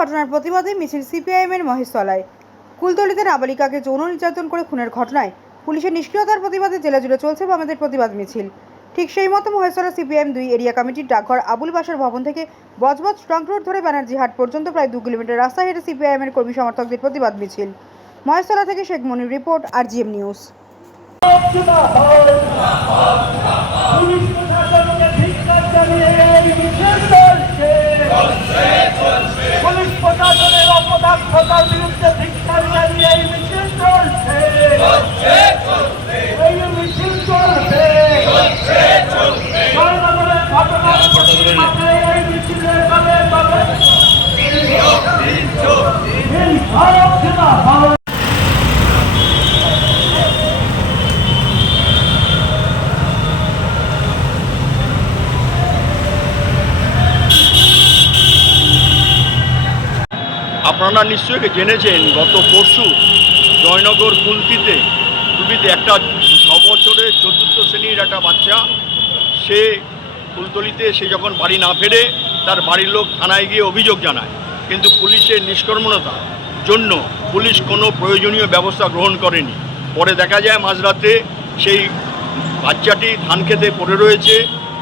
ঘটনার প্রতিবাদে মিছিল সিপিআইএমের মহেশতলায়। কুলতলিতে নাবালিকাকে যৌন নির্যাতন করে খুনের ঘটনায় পুলিশের নিষ্ক্রিয়তার প্রতিবাদে জেলা জুড়ে চলছে বামেদের প্রতিবাদ মিছিল। ঠিক সেই মতো মহেশতলা সিপিআইএম দুই এরিয়া কমিটির ডাকঘর আবুল বাসার ভবন থেকে বজবজ ট্রাঙ্ক রোড ধরে ব্যানার্জি হাট পর্যন্ত প্রায় দু কিলোমিটার রাস্তা হেঁটে সিপিআইএমের কর্মী সমর্থকদের প্রতিবাদ মিছিল। মহেশতলা থেকে শেখ মনির রিপোর্ট আর জিএম নিউজ। পুলিশ প্রশাসনের অপদার্থতার বিরুদ্ধে ধিক্কার জানিয়ে এই মিছিল চলছে এই মিছিল চলছে জয়নগরের ঘটনার প্রতিবাদে এই মিছিলের দলে দলে এই ভারত জিন্দাবাদ। আপনারা নিশ্চয়ই জেনেছেন, গত পরশু জয়নগর কুলতিতে কুলতিতে একটা ছ বছরের চতুর্থ শ্রেণির একটা বাচ্চা, সে কুলতলিতে সে যখন বাড়ি না ফেরে, তার বাড়ির লোক থানায় গিয়ে অভিযোগ জানায়। কিন্তু পুলিশের নিষ্কর্মণতা জন্য পুলিশ কোনো প্রয়োজনীয় ব্যবস্থা গ্রহণ করেনি। পরে দেখা যায় মাঝরাতে সেই বাচ্চাটি ধান খেতে পড়ে রয়েছে,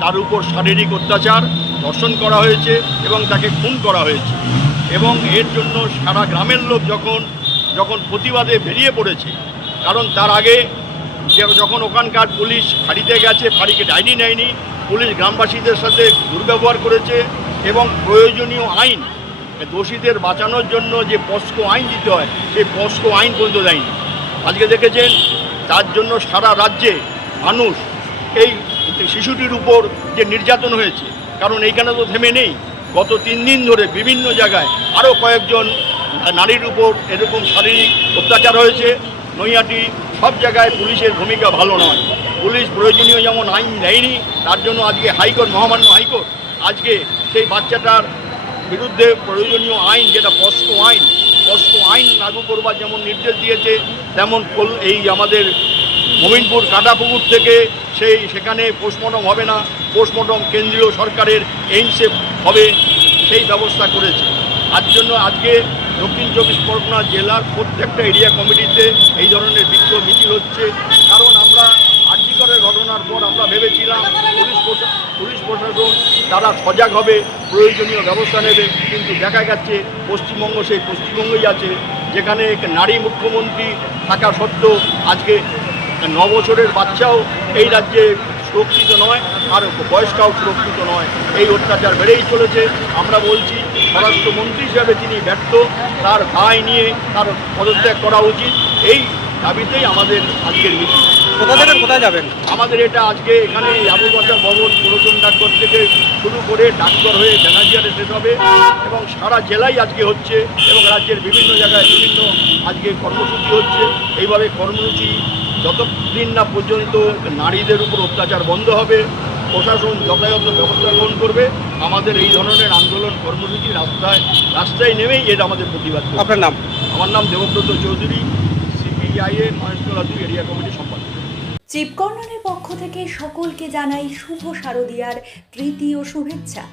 তার উপর শারীরিক অত্যাচার ধর্ষণ করা হয়েছে এবং তাকে খুন করা হয়েছে। এবং এর জন্য সারা গ্রামের লোক যখন যখন প্রতিবাদে বেরিয়ে পড়েছে, কারণ তার আগে যখন ওখানকার পুলিশ ফাঁড়িতে গেছে, ফাঁড়িকে ডাইনি নেয়নি, পুলিশ গ্রামবাসীদের সাথে দুর্ব্যবহার করেছে এবং প্রয়োজনীয় আইন, দোষীদের বাঁচানোর জন্য যে পস্কো আইন দিতে হয়, সেই পস্কো আইন পর্যন্ত দেয়নি। আজকে দেখেছেন, তার জন্য সারা রাজ্যে মানুষ এই শিশুটির উপর যে নির্যাতন হয়েছে, কারণ এইখানে তো থেমে নেই। গত তিন দিন ধরে বিভিন্ন জায়গায় আরও কয়েকজন নারীর উপর এরকম শারীরিক অত্যাচার হয়েছে। নৈয়াটি সব জায়গায় পুলিশের ভূমিকা ভালো নয়। পুলিশ প্রয়োজনীয় যেমন আইন নেয়নি তার জন্য আজকে হাইকোর্ট, মহামান্য হাইকোর্ট, আজকে সেই বাচ্চাটার বিরুদ্ধে প্রয়োজনীয় আইন, যেটা পস্কো আইন পস্কো আইন লাগু করবার যেমন নির্দেশ দিয়েছে, তেমন এই আমাদের মোমিনপুর কাটাপুকুর থেকে সেই সেখানে পোস্টমর্টম হবে না। পোস্টমর্টম কেন্দ্রীয় সরকারের এইমসে হবে সেই ব্যবস্থা করেছে। তার জন্য আজকে দক্ষিণ চব্বিশ পরগনা জেলার প্রত্যেকটা এরিয়া কমিটিতে এই ধরনের বিক্ষোভ মিছিল হচ্ছে। কারণ আমরা আর্যিকরের ঘটনার পর আমরা ভেবেছিলাম পুলিশ পুলিশ প্রশাসন তারা সজাগ হবে, প্রয়োজনীয় ব্যবস্থা নেবে। কিন্তু দেখা যাচ্ছে পশ্চিমবঙ্গ সেই পশ্চিমবঙ্গই আছে, যেখানে নারী মুখ্যমন্ত্রী থাকা সত্ত্বেও আজকে ন বছরের বাচ্চাও এই রাজ্যে সুরক্ষিত নয়। আর বয়স্কাও সুরক্ষিত নয়। এই অত্যাচার বেড়েই চলেছে। আমরা বলছি স্বরাষ্ট্রমন্ত্রী হিসাবে তিনি ব্যর্থ। তার দায় নিয়ে তার পদত্যাগ করা উচিত। এই দাবিতেই আমাদের আজকের মিছিল কোথা থেকে কোথায় যাবেন? আমাদের এটা আজকে এখানে আবুল বাসার ভবন পুরাতন ডাকঘর থেকে শুরু করে ডাকঘর হয়ে ব্যানার্জিয়ারে শেষ হবে এবং সারা জেলায় আজকে হচ্ছে এবং রাজ্যের বিভিন্ন জায়গায় বিভিন্ন আজকে কর্মসূচি হচ্ছে। এইভাবে কর্মসূচি যতদিন না পর্যন্ত নারীদের উপর অত্যাচার বন্ধ হবে প্রশাসন যথাযথ ব্যবস্থা গ্রহণ করবে। আমাদের এই ধরনের আন্দোলন কর্মসূচি রাস্তায় রাস্তায় নেমেই এটা আমাদের প্রতিবাদ আপনার নাম? আমার নাম দেবব্রত চৌধুরী সিপিআইএ মহেশতলা দুই এরিয়া কমিটির সম্পাদক। চিপ কর্নারের পক্ষ থেকে সকলকে জানাই শুভ শারদীয়ার তৃতীয় শুভেচ্ছা।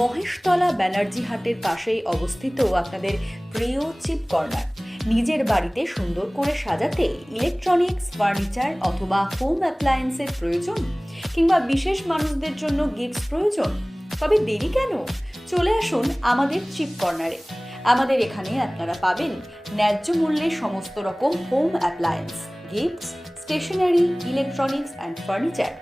মহেশতলা ব্যানার্জি হাটের পাশেই অবস্থিত আপনাদের প্রিয় চিপ কর্নার নিজের বাড়িতে সুন্দর করে সাজাতে ইলেকট্রনিক্স ফার্নিচার অথবা হোম অ্যাপ্লায়েন্সের প্রয়োজন কিংবা বিশেষ মানুষদের জন্য গিফটস প্রয়োজন? তবে দেরি কেন? চলে আসুন আমাদের চিপ কর্নারে আমাদের এখানে আপনারা পাবেন ন্যায্য মূল্যে সমস্ত রকম home appliance gifts stationery electronics and furniture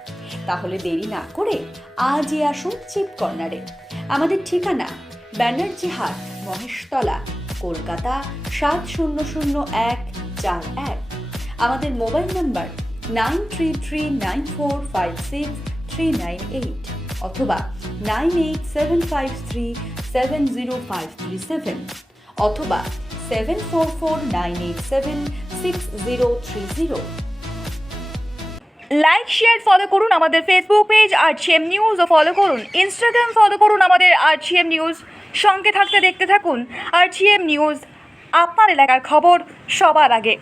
তাহলে দেরি না করে আজই আসুন চিপ কর্নারে আমাদের ঠিকানা, ব্যানার্জি হাট, মহেশতলা কলকাতা সাত শূন্য শূন্য এক চার এক। আমাদের mobile number nine three three nine four five six three nine eight অথবা nine eight seven five three seven zero five three seven অথবা seven four four nine eight seven six zero three zero. Like share follow করুন আমাদের Facebook page আর news ও follow করুন। Instagram follow করুন আমাদের আর news সঙ্গে থাকতে দেখতে থাকুন আর জিএম নিউজ আপনার এলাকার খবর সবার আগে।